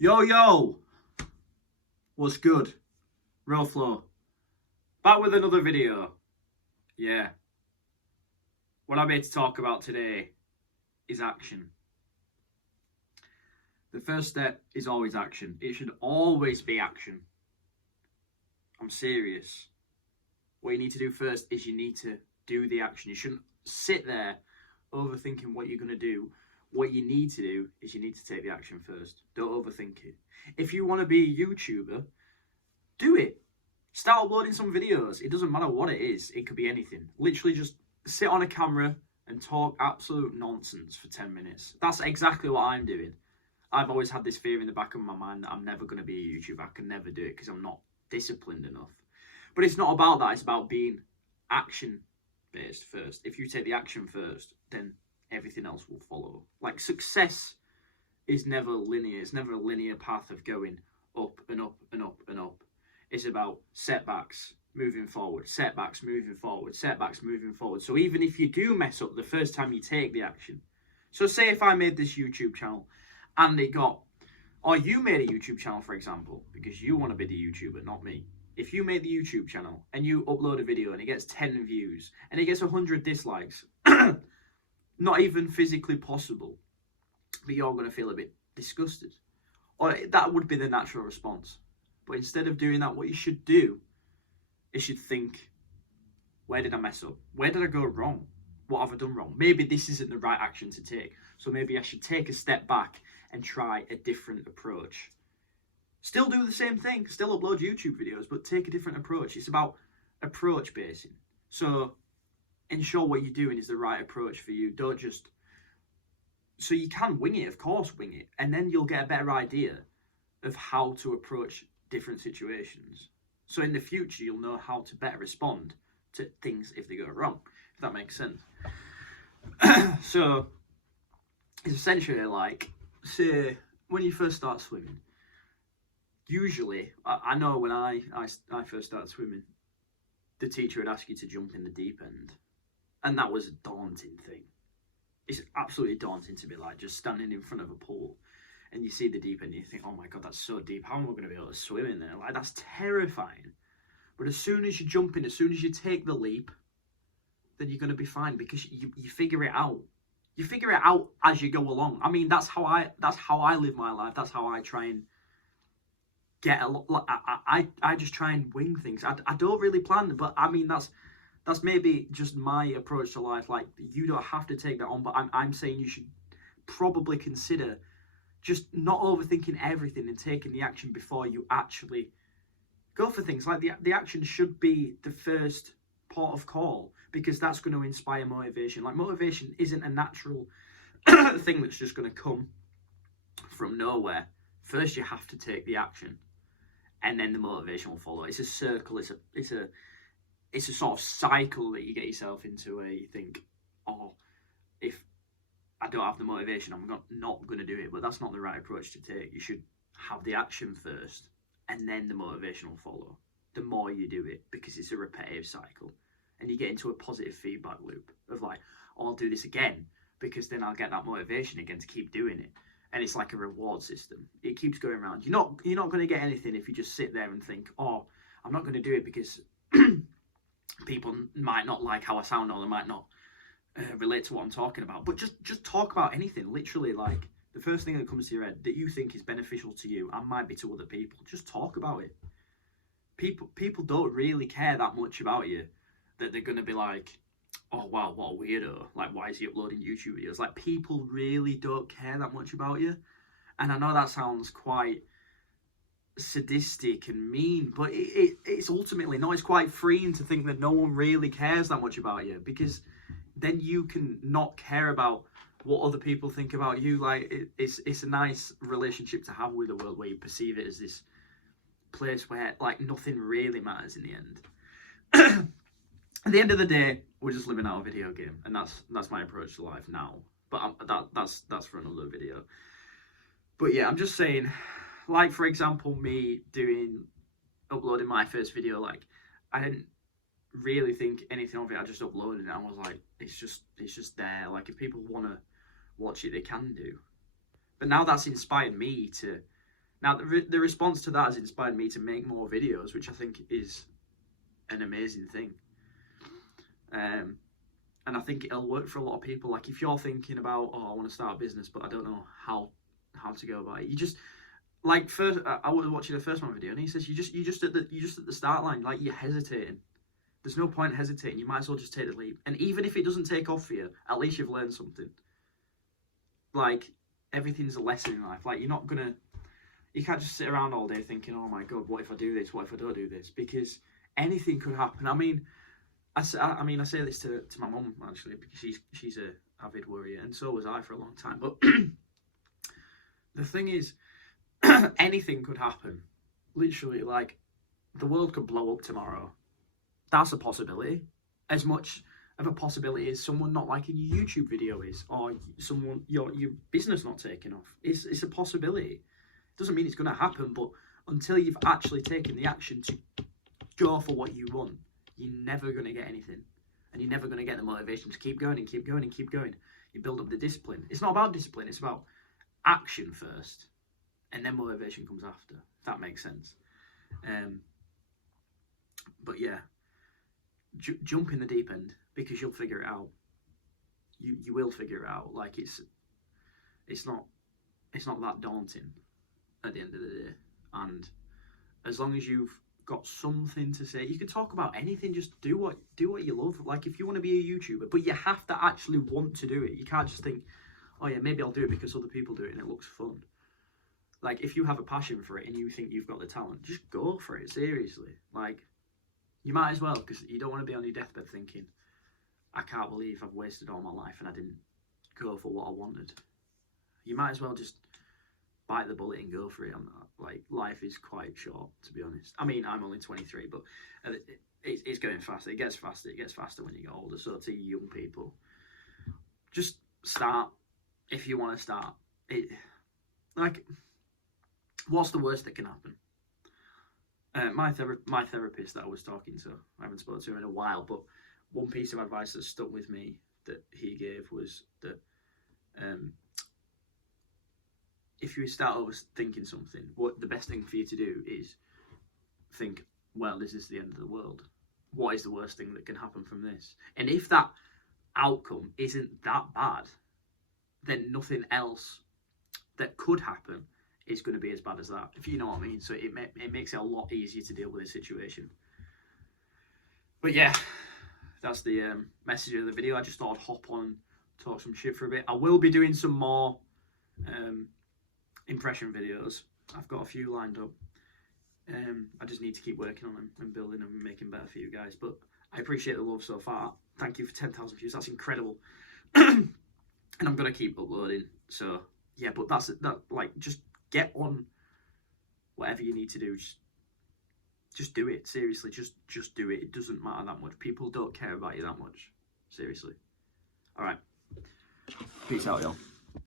Yo, yo! What's good? Real Flow. Back with another video. Yeah. What I'm here to talk about today is action. The first step is always action. It should always be action. I'm serious. What you need to do first is you need to do the action. You shouldn't sit there overthinking what you're going to do. What you need to do is you need to take the action first. Don't overthink it. If you want to be a YouTuber, do it. Start uploading some videos. It doesn't matter what it is. It could be anything. Literally just sit on a camera and talk absolute nonsense for 10 minutes. That's exactly what I'm doing. I've always had this fear in the back of my mind that I'm never going to be a YouTuber. I can never do it because I'm not disciplined enough. But it's not about that. It's about being action-based first. If you take the action first, then everything else will follow. Like, success is never linear. It's never a linear path of going up and up and up and up. It's about setbacks, moving forward, setbacks, moving forward, setbacks, moving forward. So even if you do mess up the first time you take the action. So say if I made this YouTube channel and it got, or you made a YouTube channel, for example, because you want to be the YouTuber, not me. If you made the YouTube channel and you upload a video and it gets 10 views and it gets 100 dislikes, not even physically possible, but you're going to feel a bit disgusted. Or that would be the natural response. But instead of doing that, what you should do is you should think, where did I mess up? Where did I go wrong? What have I done wrong? Maybe this isn't the right action to take. So maybe I should take a step back and try a different approach. Still do the same thing, still upload YouTube videos, but take a different approach. It's about approach basing. So ensure what you're doing is the right approach for you. Don't just... So you can wing it, of course, wing it. And then you'll get a better idea of how to approach different situations. So in the future, you'll know how to better respond to things if they go wrong, if that makes sense. So it's essentially like, say, when you first start swimming, usually, I know when I first started swimming, the teacher would ask you to jump in the deep end. And that was a daunting thing. It's absolutely daunting to be like just standing in front of a pool and you see the deep end and you think, oh my God, that's so deep. How am I going to be able to swim in there? Like, that's terrifying. But as soon as you jump in, as soon as you take the leap, then you're going to be fine because you figure it out. You figure it out as you go along. I mean, that's how I live my life. That's how I try and get a lot. I just try and wing things. I don't really plan, but I mean, that's maybe just my approach to life. Like, you don't have to take that on, but I'm saying you should probably consider just not overthinking everything and taking the action before you actually go for things. Like, the action should be the first port of call, because that's going to inspire motivation. Like, motivation isn't a natural thing that's just going to come from nowhere. First, you have to take the action, and then the motivation will follow. It's a circle. It's a sort of cycle that you get yourself into, where you think, oh, if I don't have the motivation, I'm not going to do it. But that's not the right approach to take. You should have the action first, and then the motivation will follow. The more you do it, because it's a repetitive cycle. And you get into a positive feedback loop of like, oh, I'll do this again, because then I'll get that motivation again to keep doing it. And it's like a reward system. It keeps going around. You're not going to get anything if you just sit there and think, oh, I'm not going to do it because people might not like how I sound, or they might not relate to what I'm talking about. But just talk about anything. Literally, like, the first thing that comes to your head that you think is beneficial to you and might be to other people, just talk about it. People don't really care that much about you that they're going to be like, oh wow, what a weirdo, like, why is he uploading YouTube videos? Like, people really don't care that much about you. And I know that sounds quite sadistic and mean, but it's ultimately, no, it's quite freeing to think that no one really cares that much about you, because then you can not care about what other people think about you. Like, it's a nice relationship to have with the world, where you perceive it as this place where, like, nothing really matters in the end. At the end of the day, we're just living out a video game, and that's my approach to life now. But that's for another video. But yeah, I'm just saying, like, for example, me uploading my first video, like, I didn't really think anything of it. I just uploaded it and I was like, it's just there. Like, if people want to watch it, they can do. But now that's inspired me to Now, the response to that has inspired me to make more videos, which I think is an amazing thing. And I think it'll work for a lot of people. Like, if you're thinking about, oh, I want to start a business, but I don't know how to go about it. You just, like, first, I was watching the first one video, and he says, you just at the start line, like, you're hesitating. There's no point hesitating. You might as well just take the leap. And even if it doesn't take off for you, at least you've learned something. Like, everything's a lesson in life. Like, you can't just sit around all day thinking, oh my God, what if I do this? What if I don't do this? Because anything could happen. I mean, I say this to my mum, actually, because she's a avid worrier, and so was I for a long time. But the thing is, anything could happen. Literally, like, the world could blow up tomorrow. That's a possibility. As much of a possibility as someone not liking your YouTube video is, or someone your business not taking off. It's a possibility. It doesn't mean it's going to happen, but until you've actually taken the action to go for what you want, you're never going to get anything. And you're never going to get the motivation to keep going and keep going and keep going. You build up the discipline. It's not about discipline, it's about action first. And then motivation comes after, if that makes sense. But yeah, jump in the deep end, because you'll figure it out. You will figure it out. Like, it's not that daunting at the end of the day. And as long as you've got something to say, you can talk about anything. Just do what you love. Like, if you want to be a YouTuber, but you have to actually want to do it. You can't just think, oh yeah, maybe I'll do it because other people do it and it looks fun. Like, if you have a passion for it and you think you've got the talent, just go for it, seriously. Like, you might as well, because you don't want to be on your deathbed thinking, I can't believe I've wasted all my life and I didn't go for what I wanted. You might as well just bite the bullet and go for it. Like, life is quite short, to be honest. I mean, I'm only 23, but it's going faster. It gets faster. It gets faster when you get older. So to young people, just start if you want to start. Like, what's the worst that can happen? My therapist that I was talking to, I haven't spoken to him in a while, but one piece of advice that stuck with me that he gave was that if you start overthinking something, what the best thing for you to do is think, well, is this the end of the world? What is the worst thing that can happen from this? And if that outcome isn't that bad, then nothing else that could happen is going to be as bad as that, if you know what I mean. So it makes it a lot easier to deal with the situation. But yeah, that's the message of the video. I just thought I'd hop on, talk some shit for a bit. I will be doing some more impression videos. I've got a few lined up. I just need to keep working on them and building them and making better for you guys. But I appreciate the love so far. Thank you for 10,000 views. That's incredible. And I'm going to keep uploading. So yeah, but that's that. Like, just get on whatever you need to do. Just do it. Seriously, just do it. It doesn't matter that much. People don't care about you that much. Seriously. All right. Peace out, y'all.